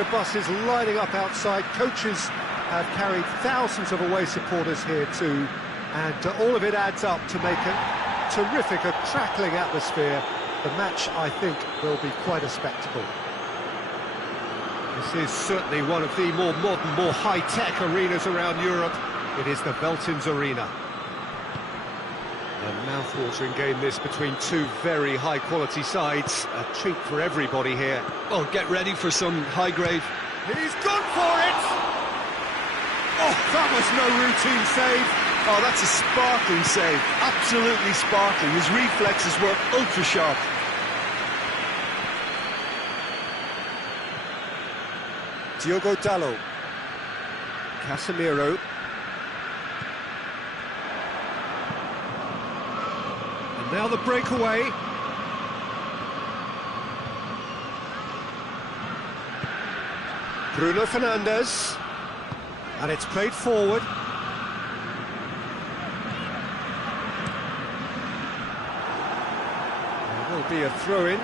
soccer buses lining up outside. Coaches have carried thousands of away supporters here too, and all of it adds up to make a terrific, a crackling atmosphere. The match, I think, will be quite a spectacle. This is certainly one of the more modern, more high-tech arenas around Europe. It is the Veltins Arena. A mouth-watering game this between two very high-quality sides. A treat for everybody here. Oh, get ready for some high-grade. He's gone for it! Oh, that was no routine save. Oh, that's a sparkling save. Absolutely sparkling. His reflexes were ultra-sharp. Diogo Dalot. Casemiro. And now the breakaway. Bruno Fernandes. And it's played forward. There will be a throw-in.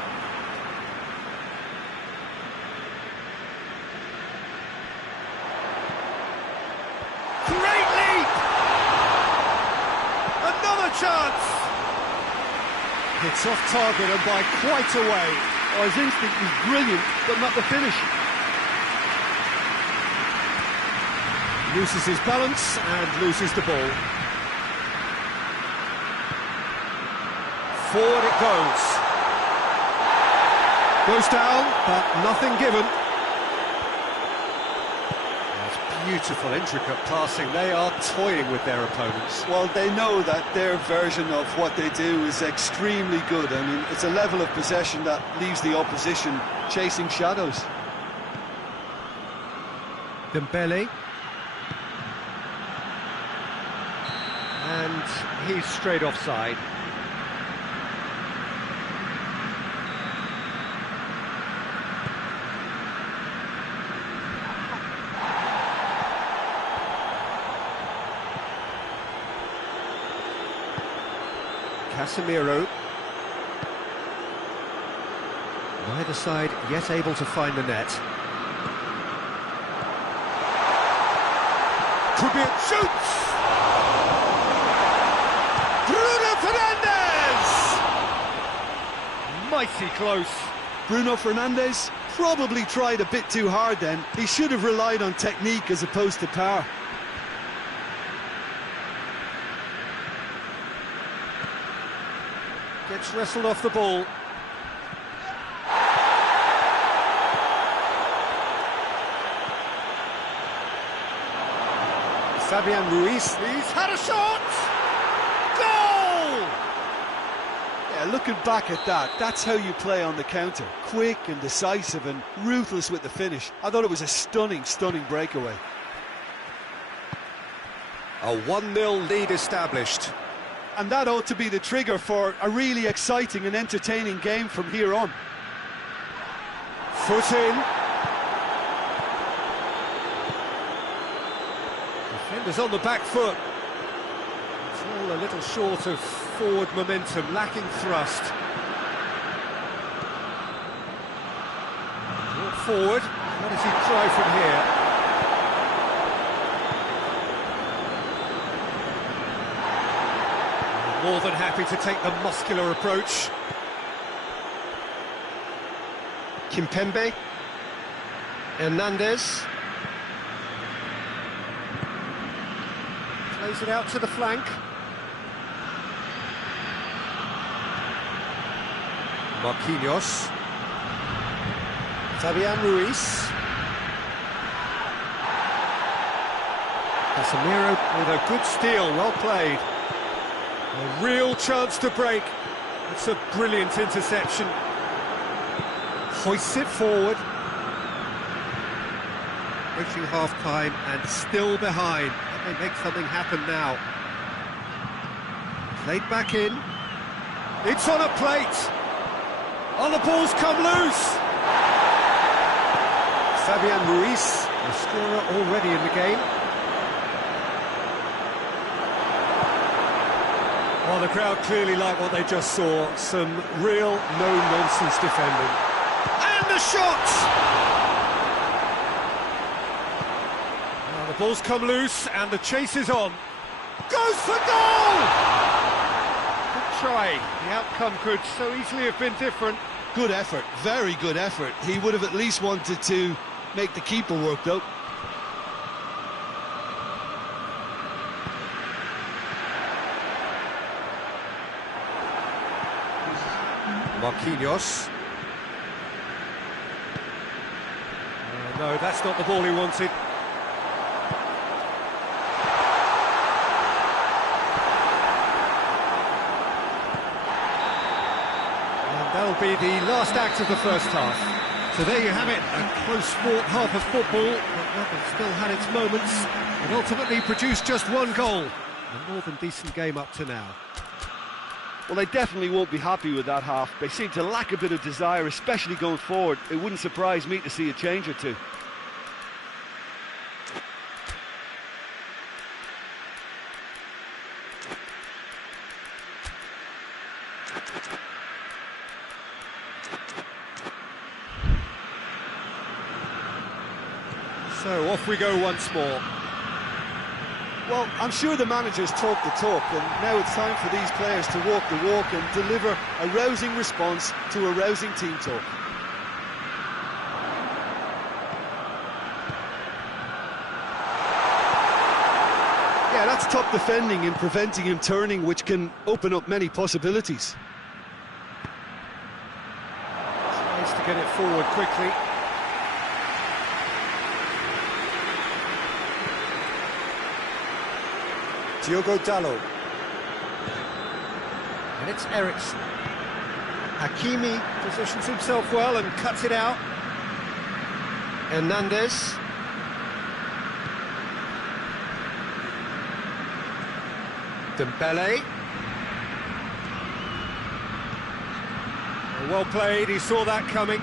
Great leap! Another chance! It's off target and by quite a way. Oh, his instinct was brilliant, but not the finish. Loses his balance and loses the ball. Forward it goes. Goes down, but nothing given. That's beautiful, intricate passing. They are toying with their opponents. Well, they know that their version of what they do is extremely good. I mean, it's a level of possession that leaves the opposition chasing shadows. Dembele. And he's straight offside. Casemiro. Neither side yet able to find the net. Could be a shoots! Bruno Fernandes! Mighty close. Bruno Fernandes probably tried a bit too hard then. He should have relied on technique as opposed to power. Gets wrestled off the ball. Fabian Ruiz. He's had a shot! Goal! Yeah, looking back at that, that's how you play on the counter. Quick and decisive and ruthless with the finish. I thought it was a stunning, stunning breakaway. A 1-0 lead established. And that ought to be the trigger for a really exciting and entertaining game from here on. Foot in. Defenders on the back foot. It's all a little short of forward momentum, lacking thrust. Brought forward. What does he try from here? More than happy to take the muscular approach. Kimpembe. Hernandez. Plays it out to the flank. Marquinhos. Fabian Ruiz. Casemiro with a good steal, well played. A real chance to break. It's a brilliant interception. Hoists it forward. Reaching half-time and still behind. Can they make something happen now? Played back in. It's on a plate. Oh, the ball's come loose. Fabian Ruiz, the scorer already in the game. Well, the crowd clearly like what they just saw. Some real no-nonsense defending. And the shot! ball's come loose and the chase is on. Goes for goal! Good try. The outcome could so easily have been different. Good effort, very good effort. He would have at least wanted to make the keeper work though. Marquinhos. No, that's not the ball he wanted. And that'll be the last act of the first half. So there you have it, a close-fought half of football, but still had its moments, and ultimately produced just one goal. A more than decent game up to now. Well, they definitely won't be happy with that half. They seem to lack a bit of desire, especially going forward. It wouldn't surprise me to see a change or two. So off we go once more. Well, I'm sure the managers talk the talk, and now it's time for these players to walk the walk and deliver a rousing response to a rousing team talk. Yeah, that's top defending and preventing him turning, which can open up many possibilities. Tries to get it forward quickly. Diogo Dalot. And it's Ericsson. Hakimi positions himself well and cuts it out. Hernandez. Dembele. Well played, he saw that coming.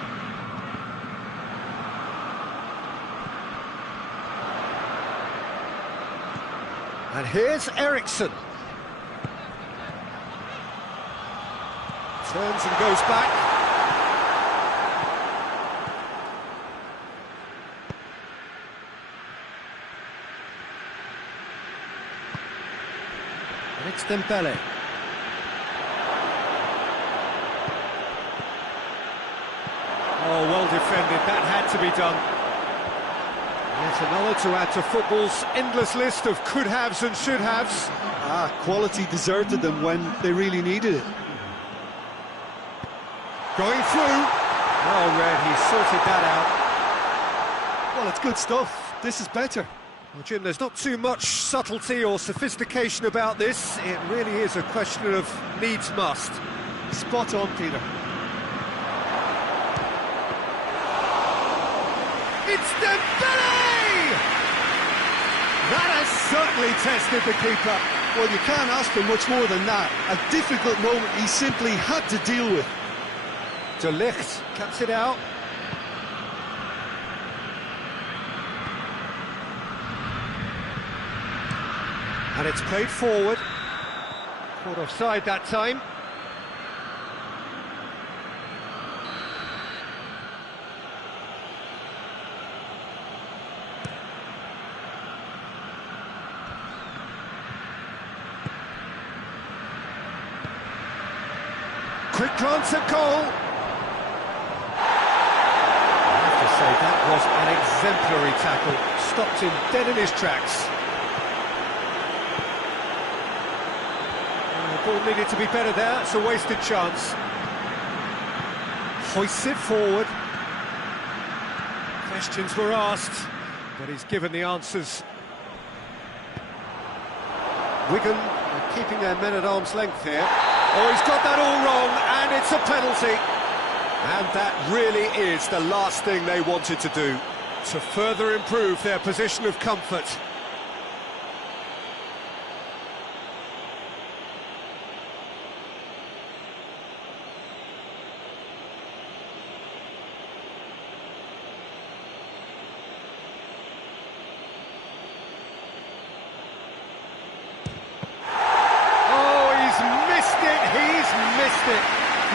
And here's Ericsson. Turns and goes back. And it's Dembele. Oh, well defended, that had to be done. Yet another to add to football's endless list of could-haves and should-haves. Quality deserted them when they really needed it. Going through. Oh, Red, he sorted that out. Well, it's good stuff. This is better. Well, Jim, there's not too much subtlety or sophistication about this. It really is a question of needs must. Spot on, Peter. It's Dembele! That has certainly tested the keeper. Well, you can't ask for much more than that. A difficult moment he simply had to deal with. De Ligt cuts it out. And it's played forward. Caught offside that time. Quick glance at goal. I have to say, that was an exemplary tackle. Stopped him dead in his tracks. The ball needed to be better there. It's a wasted chance. Hoists it forward. Questions were asked, but he's given the answers. Wigan are keeping their men at arm's length here. Oh, he's got that all wrong, and it's a penalty. And that really is the last thing they wanted to do, to further improve their position of comfort.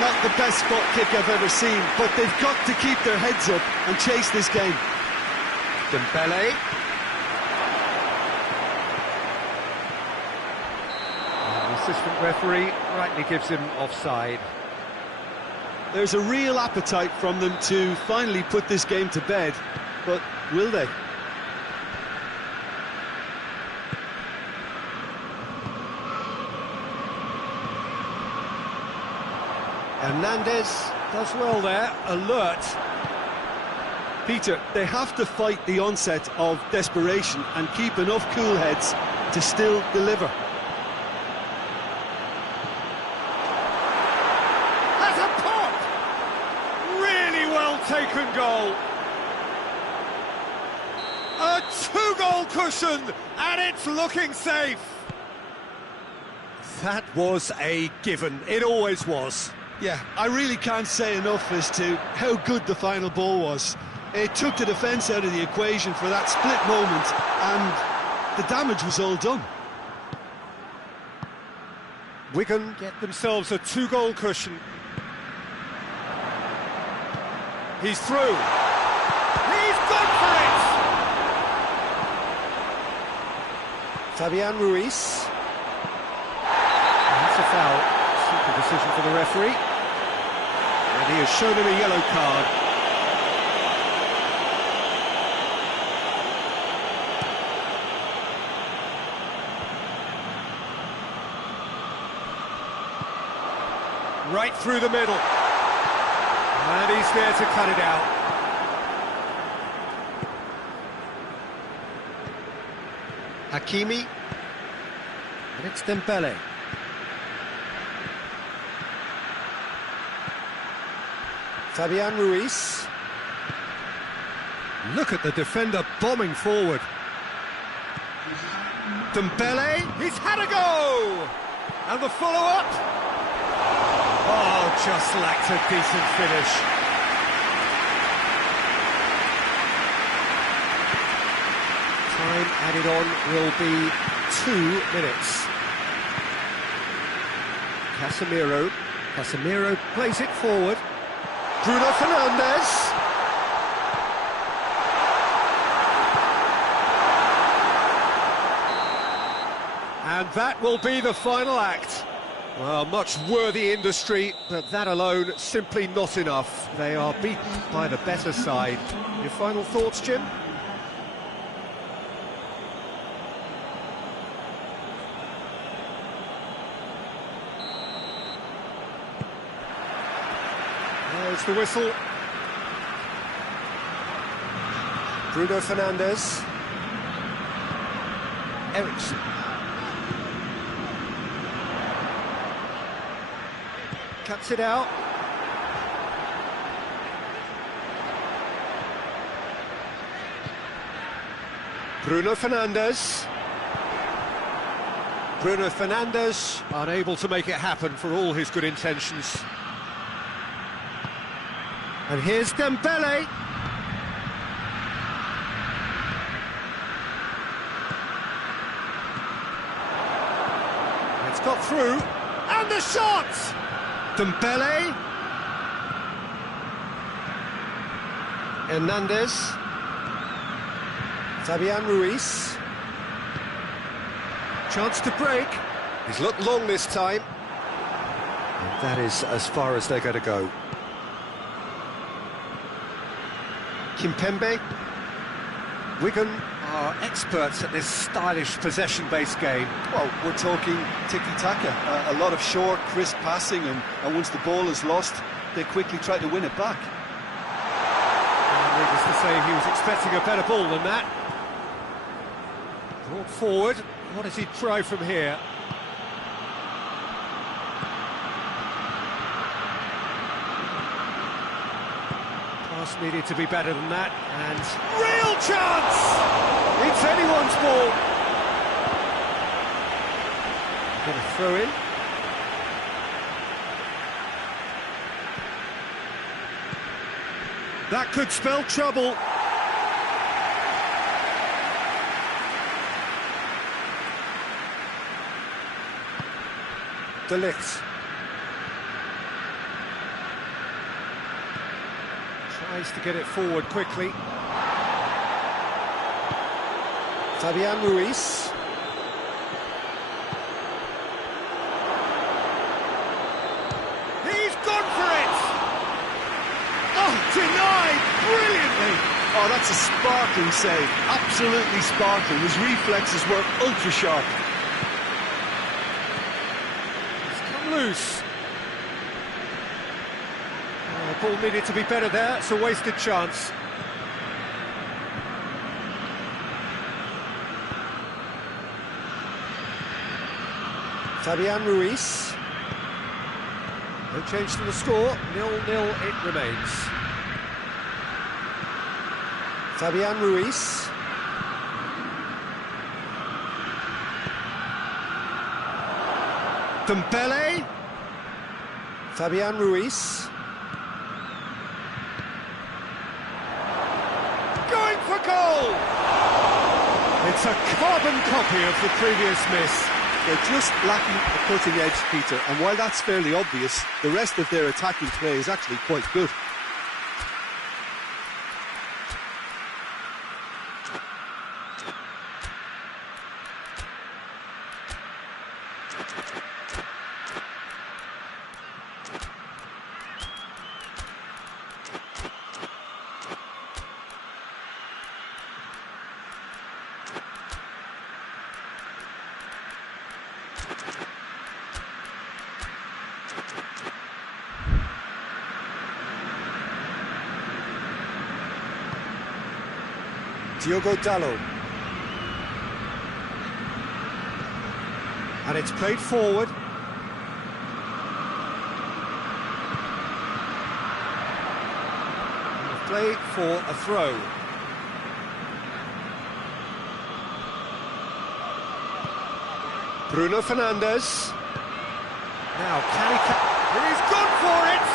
Not the best spot kick I've ever seen, but they've got to keep their heads up and chase this game. Dembele. assistant referee rightly gives him offside. There's a real appetite from them to finally put this game to bed, but will they? Hernandez does well there, alert. Peter, they have to fight the onset of desperation and keep enough cool heads to still deliver. Has a pop! Really well taken goal. A two-goal cushion, and it's looking safe. That was a given, it always was. Yeah, I really can't say enough as to how good the final ball was. It took the defence out of the equation for that split moment, and the damage was all done. Wigan get themselves a two-goal cushion. He's through. He's gone for it! Fabian Ruiz. And that's a foul. Simple decision for the referee. And he has shown him a yellow card. Right through the middle. And he's there to cut it out. Hakimi. And it's Dembele. Fabian Ruiz. Look at the defender bombing forward. Dembele, he's had a go! And the follow-up. Oh, just lacked a decent finish. Time added on will be 2 minutes. Casemiro plays it forward. Bruno Fernandes. And that will be the final act. Well, much worthy industry, but that alone simply not enough. They are beaten by the better side. Your final thoughts, Jim? There's the whistle. Bruno Fernandes. Ericsson. Cuts it out. Bruno Fernandes. Bruno Fernandes unable to make it happen for all his good intentions. And here's Dembele. It's got through. And the shot! Dembele. Hernandez. Fabian Ruiz. Chance to break. He's looked long this time. And that is as far as they're going to go. Kimpembe. Wigan are experts at this stylish possession-based game. Well, we're talking tiki-taka, a lot of short, crisp passing, and once the ball is lost, they quickly try to win it back. And needless to say, he was expecting a better ball than that. Brought forward, what does he try from here? Pass needed to be better than that, and real chance! It's anyone's ball. Going to throw in. That could spell trouble. De Ligt. Tries to get it forward quickly. Fabian Ruiz. Oh, that's a sparkling save. Absolutely sparkling. His reflexes were ultra sharp. It's come loose. Ball needed to be better there. It's a wasted chance. Fabian Ruiz. No change to the score. 0-0 it remains. Fabian Ruiz. Dembele. Fabian Ruiz. Going for goal! It's a carbon copy of the previous miss. They're just lacking a cutting edge, Peter, and while that's fairly obvious, the rest of their attacking play is actually quite good. Diogo Dalot. And it's played forward. Play for a throw. Bruno Fernandes. Now, can he... He's gone for it!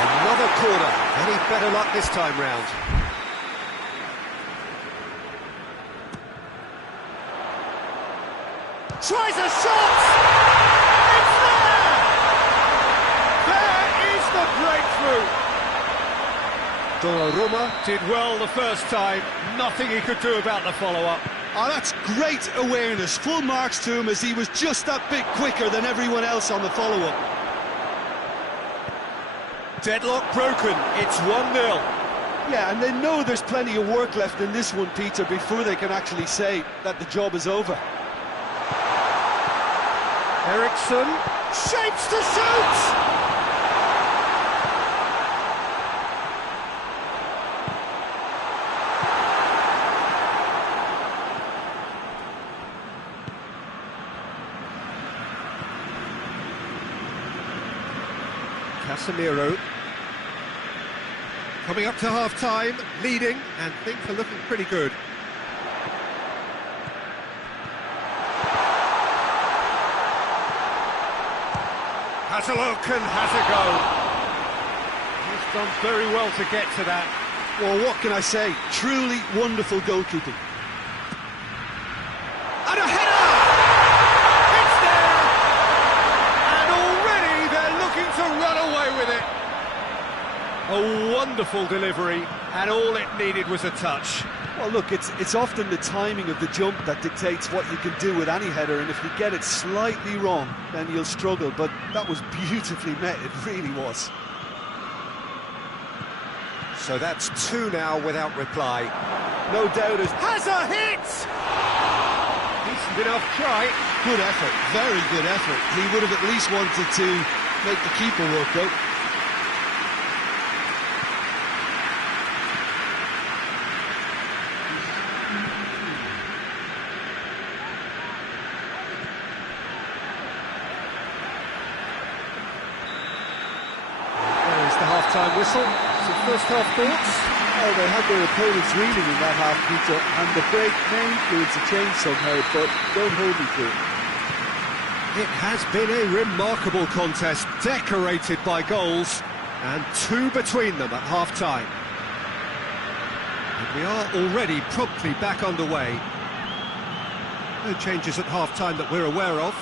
Another corner. Any better luck this time round? Tries a shot! It's there! There is the breakthrough! Donnarumma did well the first time. Nothing he could do about the follow-up. Oh, that's great awareness. Full marks to him as he was just that bit quicker than everyone else on the follow-up. Deadlock broken. It's 1-0. Yeah, and they know there's plenty of work left in this one, Peter, before they can actually say that the job is over. Eriksson shapes to shoot! Casemiro coming up to half-time, leading, and things are looking pretty good. Has a look and has a go. He's done very well to get to that. Well, what can I say? Truly wonderful goalkeeping. And a header! It's there! And already they're looking to run away with it. A wonderful delivery, and all it needed was a touch. Well, look, it's often the timing of the jump that dictates what you can do with any header, and if you get it slightly wrong, then you'll struggle, but that was beautifully met, it really was. So that's 2 now without reply. No doubt it Has a hit! Decent enough try. good effort, very good effort. He would have at least wanted to make the keeper work out. There's the half-time whistle. Some first-half thoughts? Oh, they had their opponents reeling in that half, Peter, and the break may influence a change somehow, but don't hold me to it. It has been a remarkable contest, decorated by goals, and 2 between them at half-time. And we are already promptly back underway. No changes at half-time that we're aware of.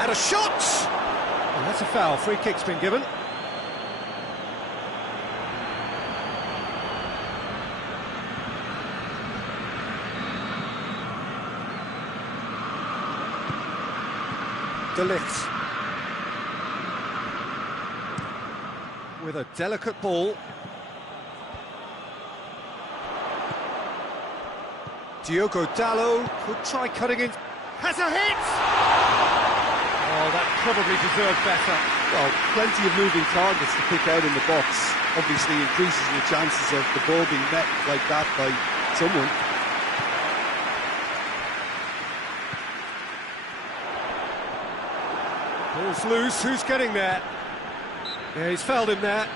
And a shot! Well, That's a foul. Free kick's been given. Zul9tt with a delicate ball. Diogo Dalot could try cutting in. Has a hit! Oh, that probably deserved better. Well, plenty of moving targets to pick out in the box. Obviously increases your chances of the ball being met like that by someone. Ball's loose, who's getting there? Yeah, he's fouled him there.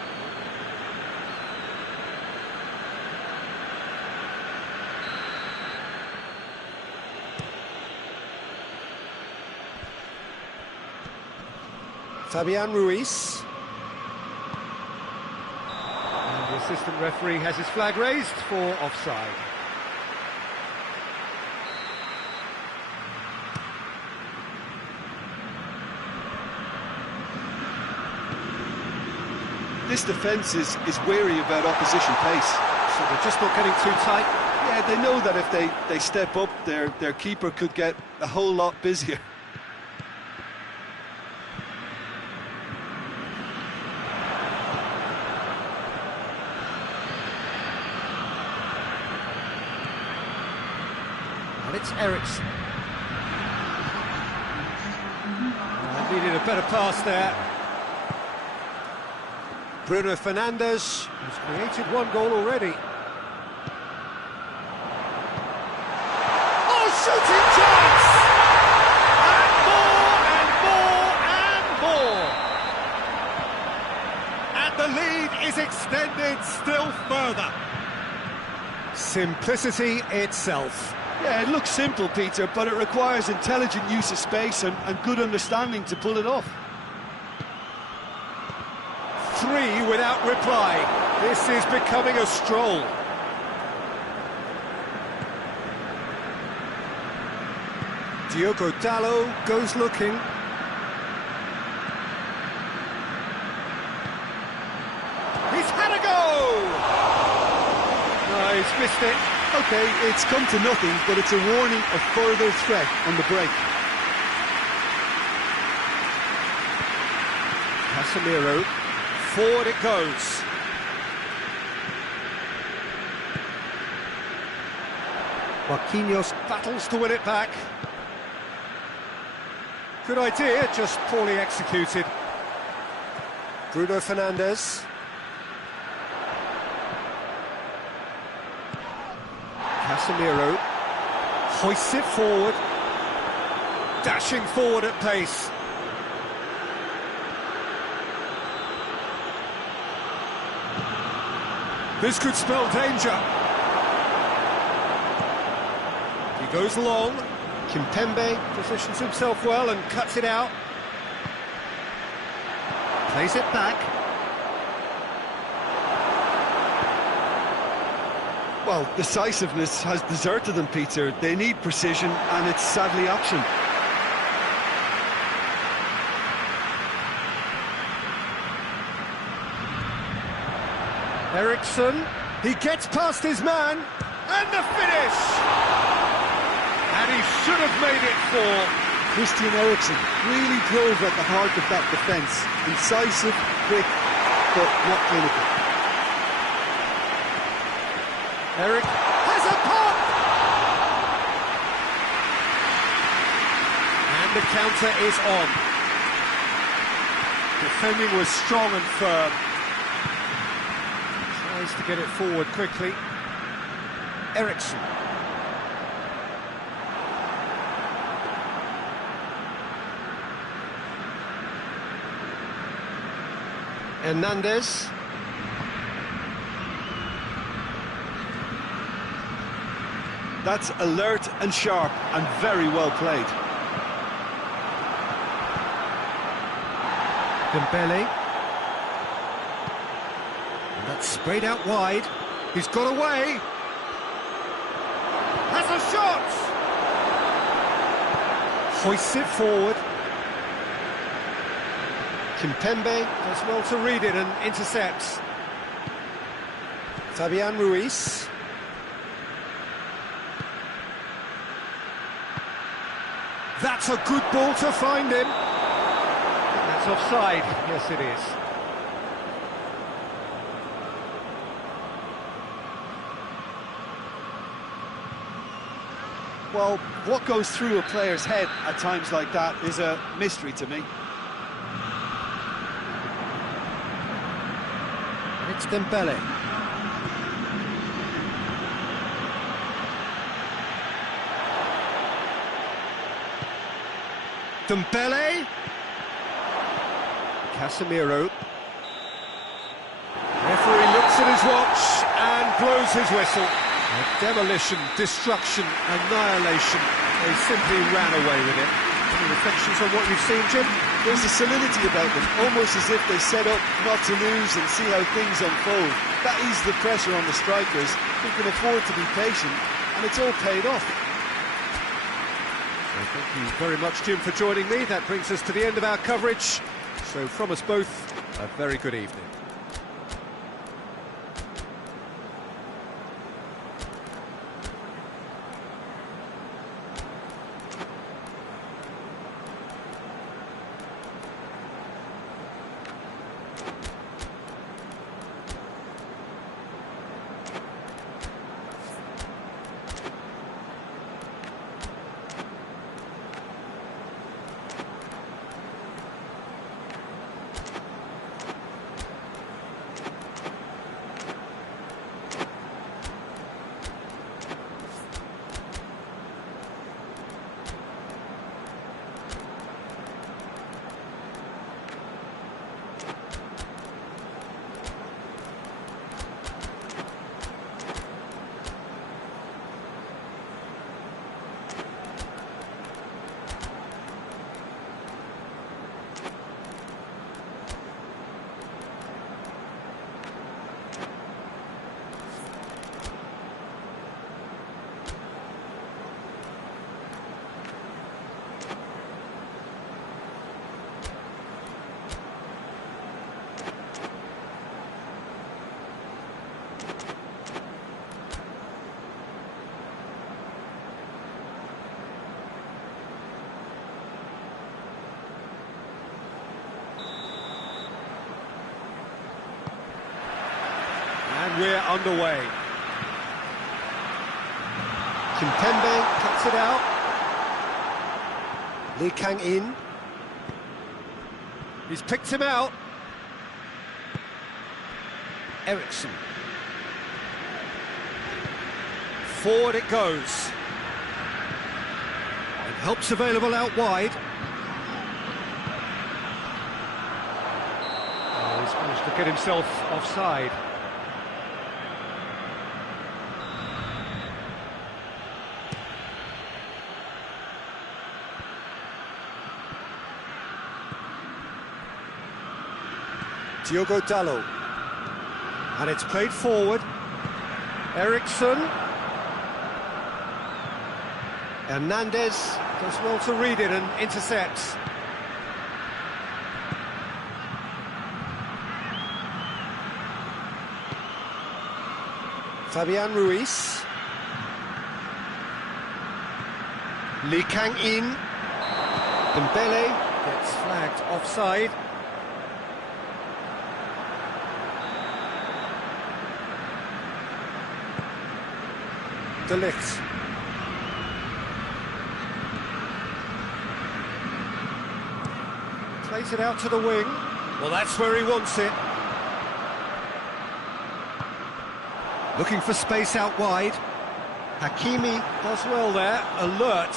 Fabian Ruiz. And the assistant referee has his flag raised for offside. This defence is wary about opposition pace. So they're just not getting too tight. Yeah, they know that if they step up, their keeper could get a whole lot busier. And it's Ericsson. Needed a better pass there. Bruno Fernandes has created one goal already. Oh, shooting chance! And more and more and more! And the lead is extended still further. Simplicity itself. Yeah, it looks simple, Peter, but it requires intelligent use of space and good understanding to pull it off. 3 without reply. This is becoming a stroll. Diogo Dalot goes looking. He's had a go! No, he's missed it. Okay, it's come to nothing, but it's a warning of further threat on the break. Casemiro. Forward it goes. Marquinhos battles to win it back. Good idea, just poorly executed. Bruno Fernandes. Casemiro hoists it forward. Dashing forward at pace. This could spell danger. He goes long. Kimpembe positions himself well and cuts it out. Plays it back. Well, decisiveness has deserted them, Peter. They need precision, and it's sadly absent. Ericsson, he gets past his man, and the finish! And he should have made it 4. Christian Eriksen really drove at the heart of that defence. Incisive, quick, but not clinical. Eric has a pop! And the counter is on. Defending was strong and firm. Tries to get it forward quickly. Ericsson. Hernandez. That's alert and sharp and very well played. Dembele. And that's sprayed out wide. He's got away. Has a shot! Hoists it forward. Kimpembe does well to read it and intercepts. Fabian Ruiz. That's a good ball to find him. That's offside. Yes, it is. Well, what goes through a player's head at times like that is a mystery to me. And it's Dembele. Dembele. Casemiro. Referee looks at his watch and blows his whistle. Demolition, destruction, annihilation. They simply ran away with it. Any reflections on what you've seen, Jim? There's a solidity about them, almost as if they set up not to lose and see how things unfold. That eases the pressure on the strikers, who can afford to be patient, and it's all paid off. So thank you very much, Jim, for joining me. That brings us to the end of our coverage. So from us both, a very good evening. And we're underway. Kimpembe cuts it out. Lee Kang-in. He's picked him out. Eriksson. Forward it goes. And help's available out wide. Oh, he's managed to get himself offside. Diogo Dalot. And it's played forward. Eriksson. Hernandez does well to read it and intercepts. Fabian Ruiz. Lee Kang-in. Dembele gets flagged offside. De Ligt. Plays it out to the wing. Well, that's where he wants it. Looking for space out wide. Hakimi does well there, alert.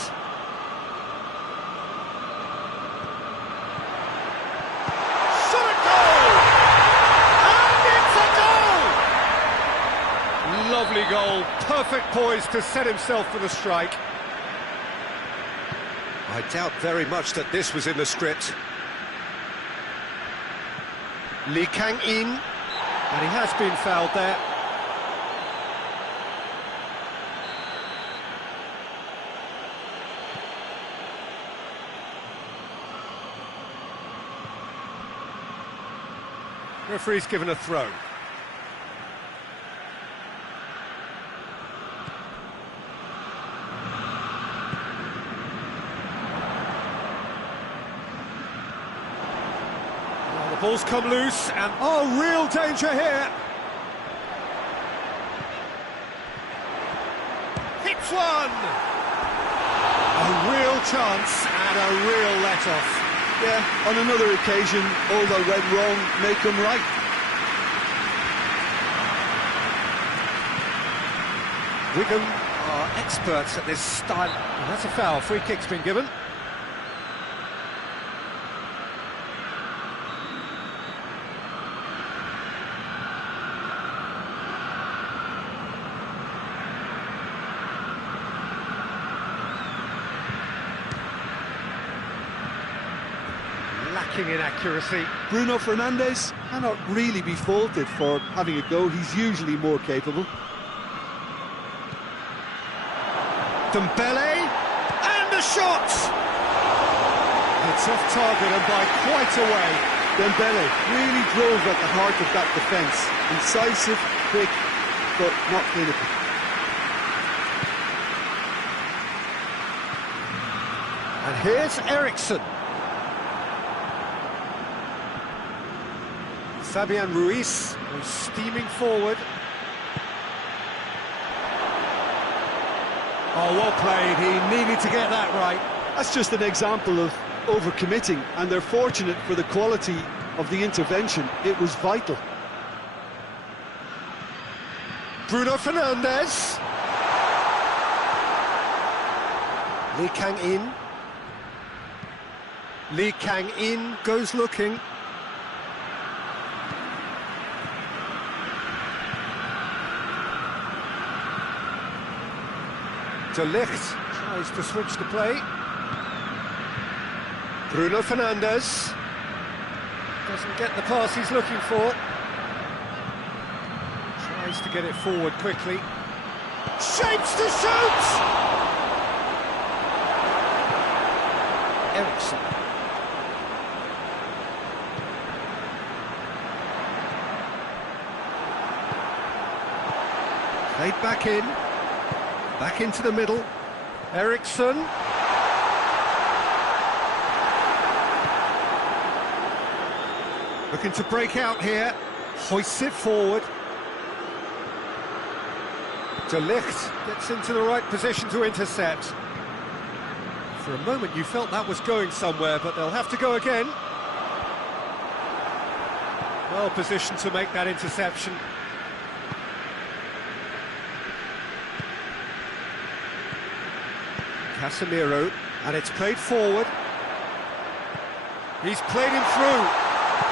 Shot a goal! And it's a goal! Lovely goal, perfect poise to set himself for the strike. I doubt very much that this was in the script. Lee Kang-in, and he has been fouled there. Referee's given a throw. Well, the ball's come loose and real danger here. Hits one! A real chance and a real let-off. Yeah, on another occasion, all that went wrong may come right. Wigan are experts at this style. And that's a foul. Free kick's been given. Lacking in accuracy. Bruno Fernandes cannot really be faulted for having a go. He's usually more capable. Dembele, and a shot! It's off target and by quite a way. Dembele really drove at the heart of that defence. Incisive, quick, but not clinical. And here's Eriksen. Fabian Ruiz was steaming forward. Oh, well played. He needed to get that right. That's just an example of overcommitting, and they're fortunate for the quality of the intervention. It was vital. Bruno Fernandes. Lee Kang-in. Lee Kang-in goes looking. Zul9tt tries to switch the play. Bruno Fernandes doesn't get the pass he's looking for. Tries to get it forward quickly. Shapes to shoot! Eriksen. Played back in. Back into the middle. Eriksen. Looking to break out here. Hoists it forward. Zul9tt gets into the right position to intercept. For a moment you felt that was going somewhere, but they'll have to go again. Well positioned to make that interception. Casemiro, and it's played forward. He's played him through.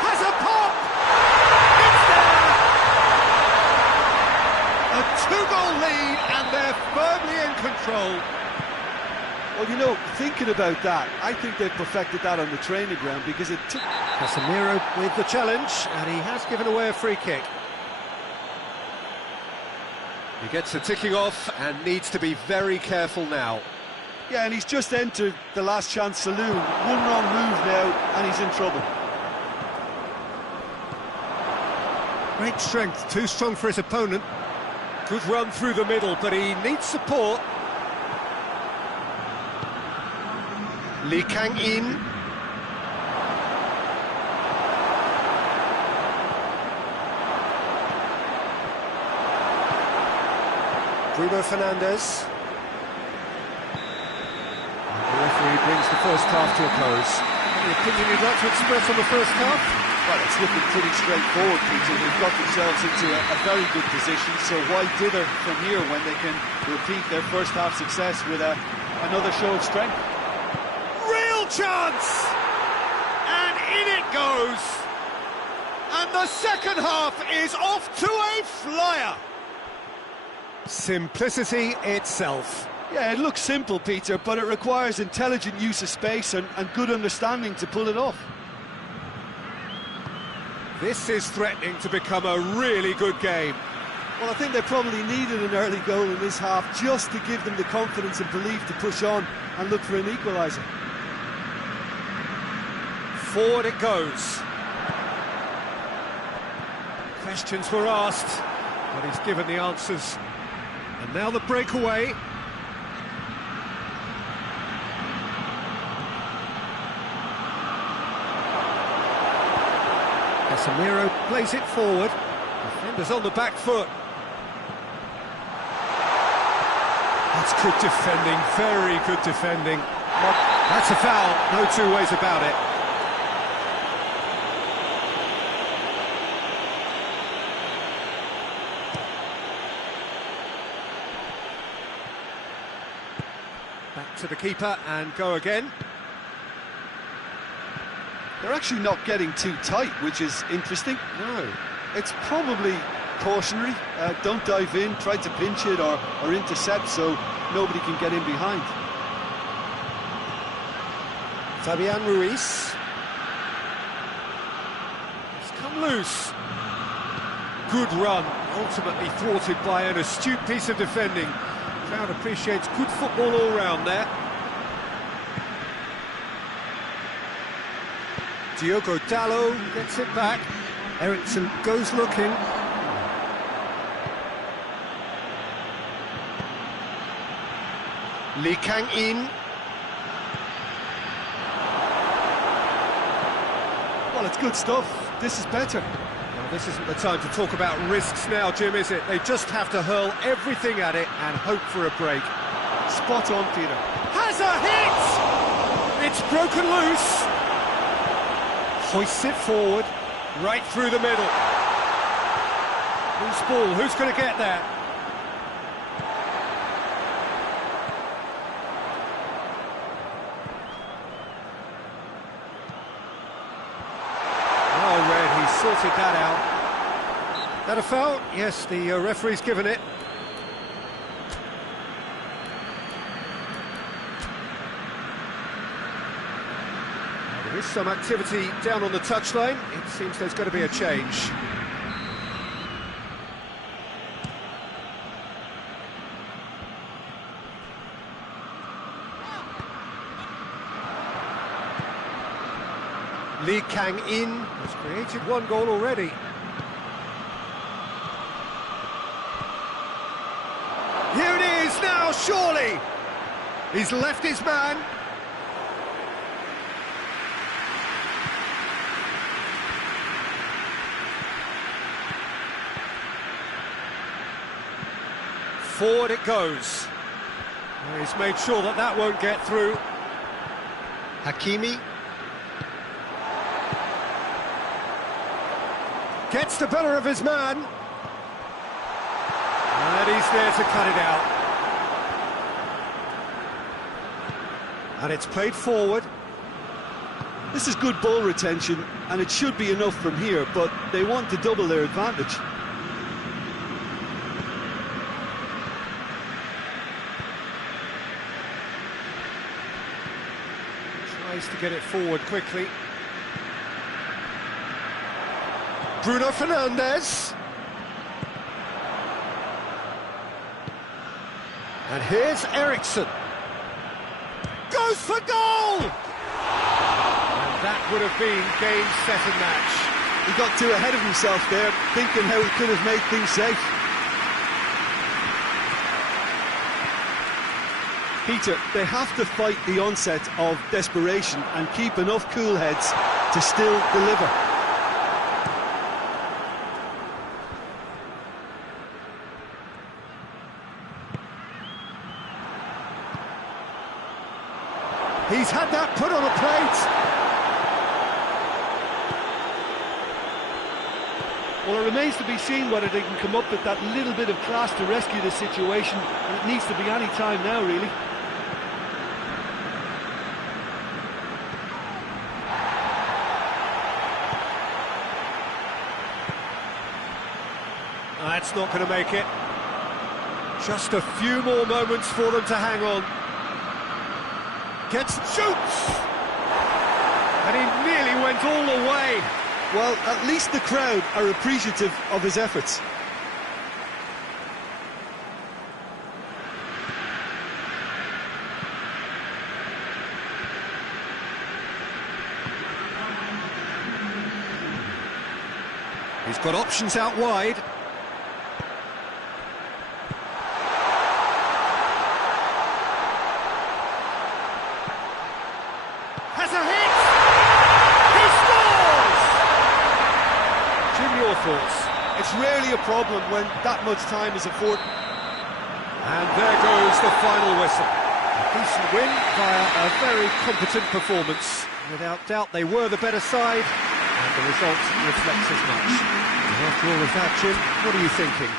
Has a pop! It's there! A two-goal lead, and they're firmly in control. Well, you know, thinking about that, I think they've perfected that on the training ground, because it took... Casemiro with the challenge, and he has given away a free kick. He gets a ticking off and needs to be very careful now. Yeah, and he's just entered the last chance saloon. One wrong move now, and he's in trouble. Great strength, too strong for his opponent. Good run through the middle, but he needs support. Lee Kang-in. Bruno Fernandes. The referee brings the first half to a close. Any opinion you'd like to express on the first half? Well, it's looking pretty straightforward, Peter. They've got themselves into a very good position, so why dither from here when they can repeat their first half success with another show of strength? Real chance! And in it goes! And the second half is off to a flyer! Simplicity itself. Yeah, it looks simple, Peter, but it requires intelligent use of space and good understanding to pull it off. This is threatening to become a really good game. Well, I think they probably needed an early goal in this half just to give them the confidence and belief to push on and look for an equaliser. Forward it goes. Questions were asked, but he's given the answers. And now the breakaway. Casemiro plays it forward. Defenders on the back foot. That's good defending, very good defending. That's a foul, no two ways about it. Back to the keeper and go again. They're actually not getting too tight, which is interesting. No. It's probably cautionary. Don't dive in, try to pinch it or intercept so nobody can get in behind. Fabian Ruiz. It's come loose. Good run, ultimately thwarted by an astute piece of defending. Crowd appreciates good football all round there. Diogo Dalot gets it back. Ericsson goes looking. Lee Kang-in. Well, it's good stuff. This is better. Well, this isn't the time to talk about risks now, Jim, is it? They just have to hurl everything at it and hope for a break. Spot on, Peter. Has a hit! It's broken loose. Hoists it forward, right through the middle. Loose ball, who's going to get there? Oh, Red, he sorted that out. That a foul? Yes, the referee's given it. There is some activity down on the touchline. It seems there's going to be a change. Lee Kang-in has created one goal already. Here it is now, surely! He's left his man. Forward it goes. He's made sure that that won't get through. Hakimi. Gets the better of his man. And he's there to cut it out. And it's played forward. This is good ball retention, and it should be enough from here, but they want to double their advantage. Tries to get it forward quickly. Bruno Fernandes. And here's Ericsson. Goes for goal! And that would have been game, set and match. He got too ahead of himself there, thinking how he could have made things safe. Peter, they have to fight the onset of desperation and keep enough cool heads to still deliver. He's had that put on a plate. Well, it remains to be seen whether they can come up with that little bit of class to rescue the situation, and it needs to be any time now, really. That's not going to make it. Just a few more moments for them to hang on. Shoots! And he nearly went all the way. Well, at least the crowd are appreciative of his efforts. He's got options out wide. Has a hit! He scores! Jim, your thoughts? It's rarely a problem when that much time is afforded. And there goes the final whistle. A decent win via a very competent performance. Without doubt, they were the better side, and the result reflects as much. And after all of that, Jim, what are you thinking?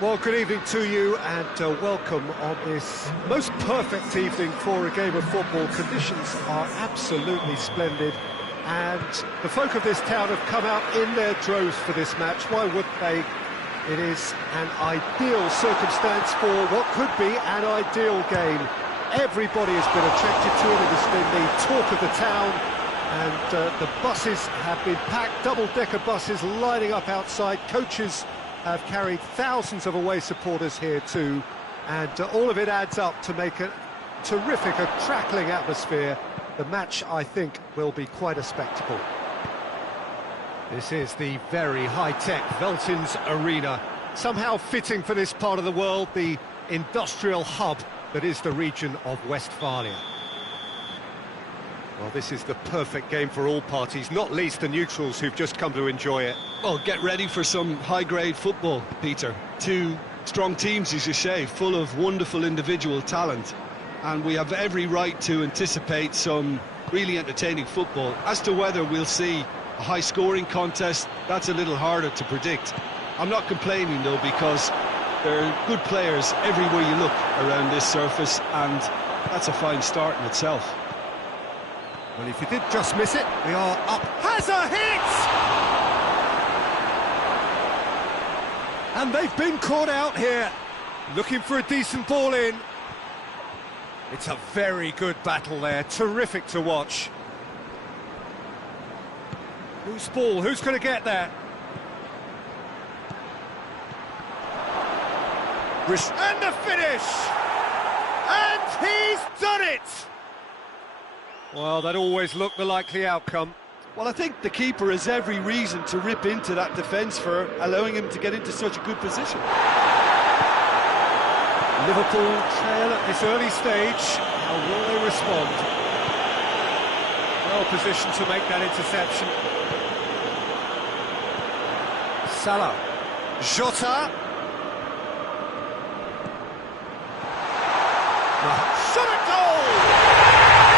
Well, good evening to you and welcome on this most perfect evening for a game of football. Conditions are absolutely splendid and the folk of this town have come out in their droves for this match. Why would they? It is an ideal circumstance for what could be an ideal game. Everybody has been attracted to it. It has been the talk of the town and the buses have been packed, double-decker buses lining up outside. Coaches have carried thousands of away supporters here too, and all of it adds up to make a terrific, a crackling atmosphere. The match, I think, will be quite a spectacle. This is the very high-tech Veltins Arena, somehow fitting for this part of the world, the industrial hub that is the region of Westphalia. Well, this is the perfect game for all parties, not least the neutrals who've just come to enjoy it. Well, get ready for some high-grade football, Peter. Two strong teams, as you say, full of wonderful individual talent. And we have every right to anticipate some really entertaining football. As to whether we'll see a high-scoring contest, that's a little harder to predict. I'm not complaining, though, because there are good players everywhere you look around this surface, and that's a fine start in itself. Well, if you did just miss it, we are up. Has a hit! And they've been caught out here, looking for a decent ball in. It's a very good battle there, terrific to watch. Whose ball? Who's going to get there? And the finish! And he's done it! Well, that always looked the likely outcome. Well, I think the keeper has every reason to rip into that defence for allowing him to get into such a good position. Liverpool trail at this early stage. How will they respond? Well positioned to make that interception. Salah. Jota. Shot at goal!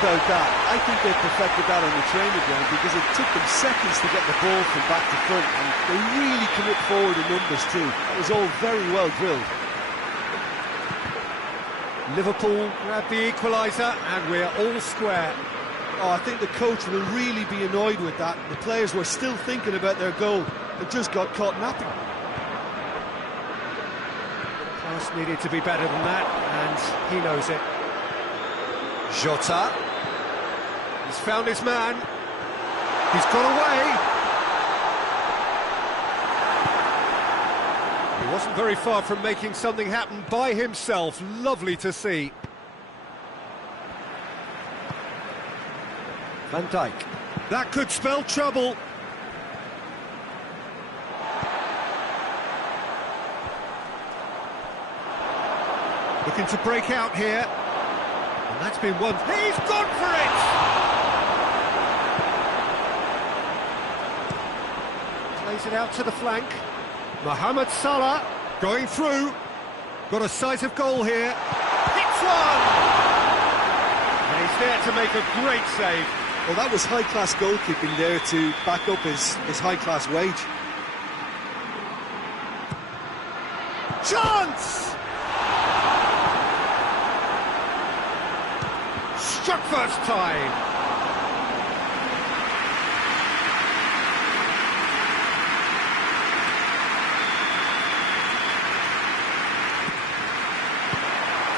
about that. I think they perfected that on the training ground because it took them seconds to get the ball from back to front, and they really commit forward in numbers too. That was all very well drilled. Liverpool grab the equaliser and we're all square. Oh, I think the coach will really be annoyed with that. The players were still thinking about their goal and just got caught napping. Pass needed to be better than that, and he knows it. Jota. He's found his man. He's got away. He wasn't very far from making something happen by himself. Lovely to see. Van Dijk. That could spell trouble. Looking to break out here. And that's been won. He's gone for it! Plays it out to the flank. Mohamed Salah going through. Got a sight of goal here. Hits one! And he's there to make a great save. Well, that was high-class goalkeeping there to back up his high-class wage. Chance! Struck first time.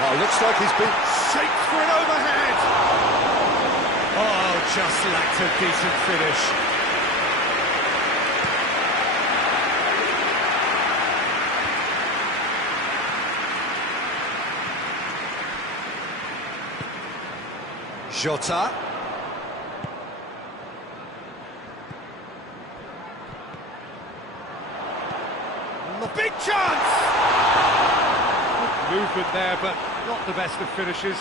Oh, looks like he's been shaped for an overhead. Oh, just lacked a decent finish. Jota. Big chance! Good movement there, but not the best of finishes.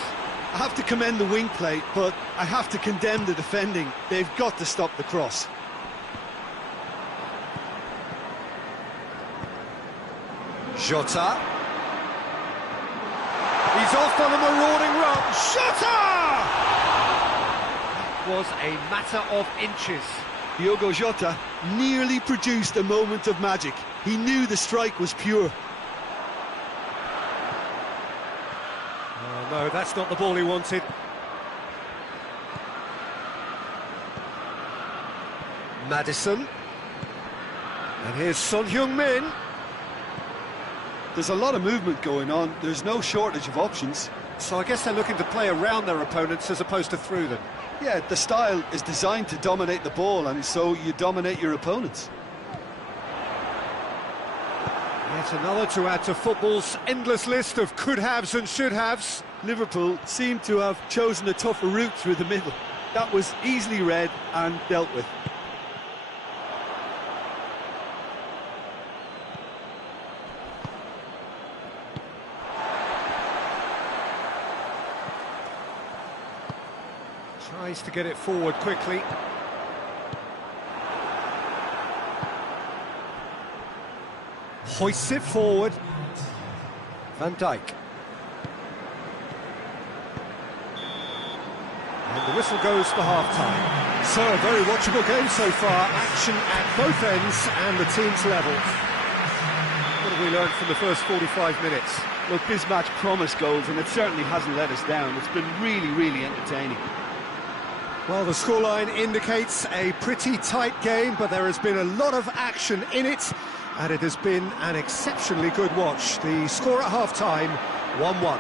I have to commend the wing play, but I have to condemn the defending. They've got to stop the cross. Jota. He's off on a marauding run. Jota! That was a matter of inches. Diogo Jota nearly produced a moment of magic. He knew the strike was pure. Oh, no, that's not the ball he wanted. Maddison. And here's Son Heung-min. There's a lot of movement going on. There's no shortage of options. So I guess they're looking to play around their opponents as opposed to through them. Yeah, the style is designed to dominate the ball, and so you dominate your opponents. Yet another to add to football's endless list of could-haves and should-haves. Liverpool seem to have chosen a tougher route through the middle. That was easily read and dealt with. Tries to get it forward quickly. Hoists it forward. Van Dijk. And the whistle goes for half-time. So, a very watchable game so far. Action at both ends and the team's level. What have we learned from the first 45 minutes? Look, this match promised goals, and it certainly hasn't let us down. It's been really, really entertaining. Well, the scoreline indicates a pretty tight game, but there has been a lot of action in it, and it has been an exceptionally good watch. The score at half-time, 1-1.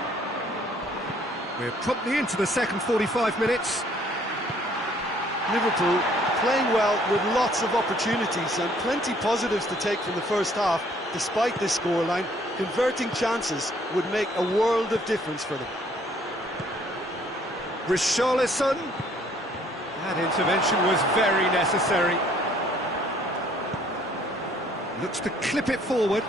We're promptly into the second 45 minutes. Liverpool playing well with lots of opportunities and plenty positives to take from the first half. Despite this scoreline, converting chances would make a world of difference for them. Richarlison. That intervention was very necessary. Looks to clip it forward.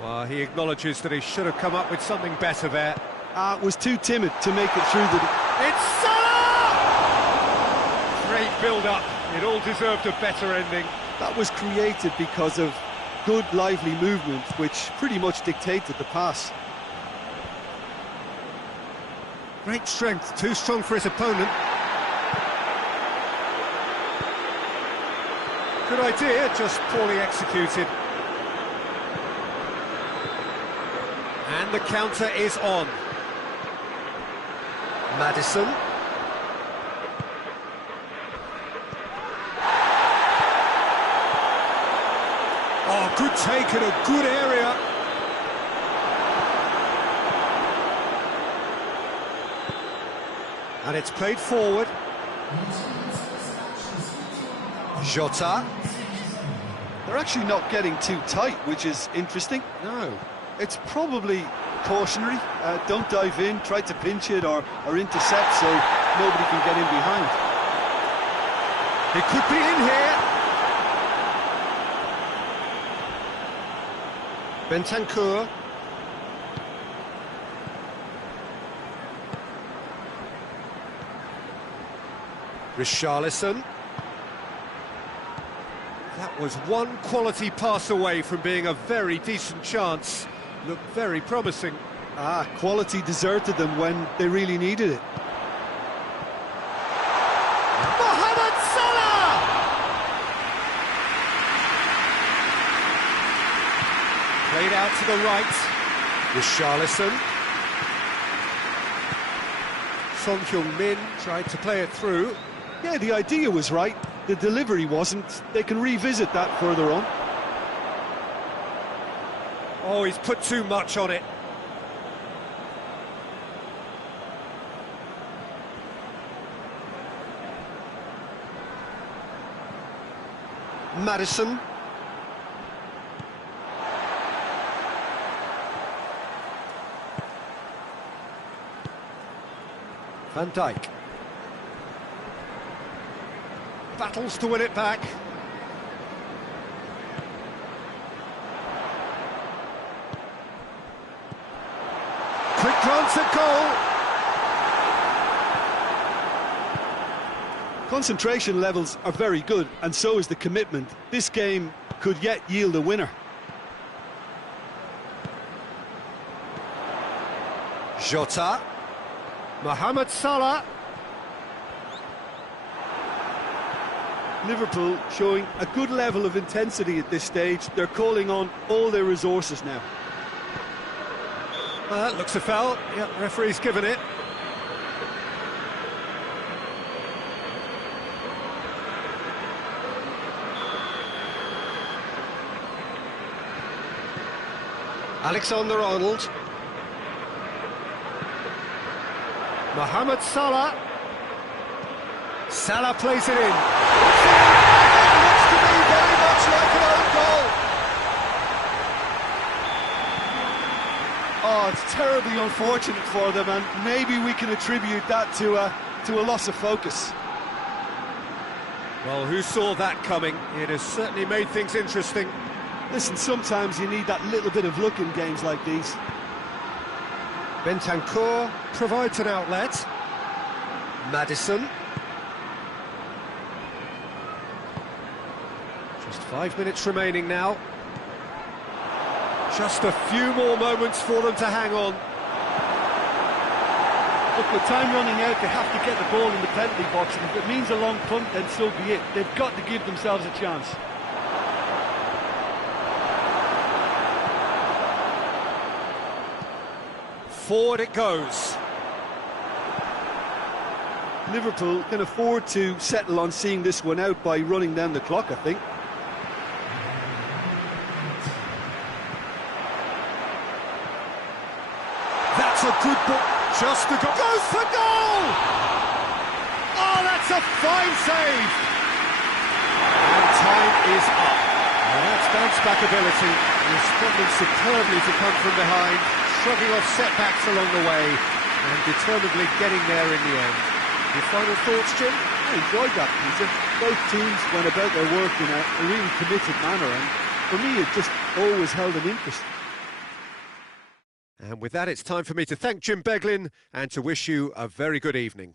Well, he acknowledges that he should have come up with something better there. Was too timid to make it through the... It's Salah! Great build-up. It all deserved a better ending. That was created because of good, lively movement, which pretty much dictated the pass. Great strength, too strong for his opponent. Good idea, just poorly executed. And the counter is on. Maddison. Oh, good take in a good area. And it's played forward. Zul9tt. They're actually not getting too tight, which is interesting. No. It's probably cautionary. Don't dive in, try to pinch it or intercept so nobody can get in behind. It could be in here. Bentancur. Richarlison. That was one quality pass away from being a very decent chance. Looked very promising. Quality deserted them when they really needed it. Mohamed Salah! Played out to the right. Richarlison. Son Heung-min tried to play it through. Yeah, the idea was right. The delivery wasn't. They can revisit that further on. Oh, he's put too much on it. Maddison. Van Dijk. Battles to win it back. Quick glance at goal. Concentration levels are very good, and so is the commitment. This game could yet yield a winner. Zul9tt. Mohamed Salah. Liverpool showing a good level of intensity at this stage. They're calling on all their resources now. That looks a foul. Yep, referee's given it. Alexander-Arnold. Mohamed Salah. Salah plays it in. It looks to me very much like an own goal. Oh, it's terribly unfortunate for them, and maybe we can attribute that to a loss of focus. Well, who saw that coming? It has certainly made things interesting. Listen, sometimes you need that little bit of luck in games like these. Bentancur provides an outlet. Maddison. Just 5 minutes remaining now. Just a few more moments for them to hang on. Look, with time running out, they have to get the ball in the penalty box, and if it means a long punt, then so be it. They've got to give themselves a chance. Forward it goes. Liverpool can afford to settle on seeing this one out by running down the clock, I think. That's a good ball. Just the goal. Goes for goal! Oh, that's a fine save! And time is up. Now that's bounce-back ability. Responding superbly to come from behind, shrugging off setbacks along the way, and determinedly getting there in the end. Your final thoughts, Jim? I enjoyed that, Peter. Both teams went about their work in a really committed manner, and for me it just always held an interest. And with that, it's time for me to thank Jim Beglin and to wish you a very good evening.